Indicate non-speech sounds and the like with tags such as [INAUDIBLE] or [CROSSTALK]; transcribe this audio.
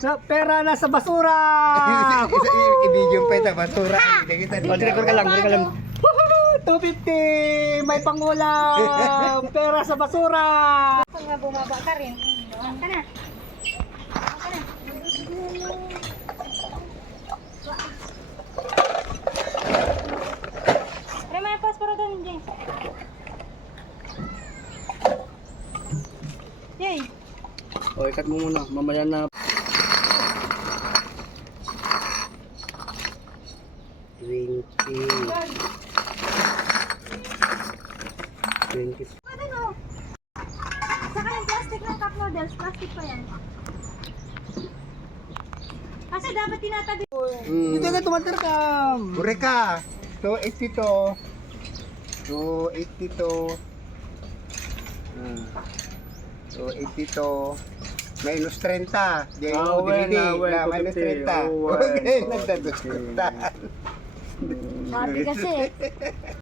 Sa pera na sa basura. [LAUGHS] I-video pa ito, basura. Record ka lang, record ka lang. Woohoo! 250! May pangulam! [LAUGHS] Pera sa basura! Kung nga bumaba ka rin. Ka na. Ka na. Pero may pasporo doon, James. Yay! O, ikat mo muna. Mamaya na. Twenty. Twenty. Ano no? Saka yung plastic ng cup noodles, plastic pa yan. Kasi dapat tinatabi. Dito ka tumatir ka. Bureka. 282. 282. Hmm. 282. Minus 30. Di Ah, mo well, ah, well, Na minus 250. 30. Oh, [LAUGHS] well, Okay, oh, nagdadaskutan. Sabi kasi.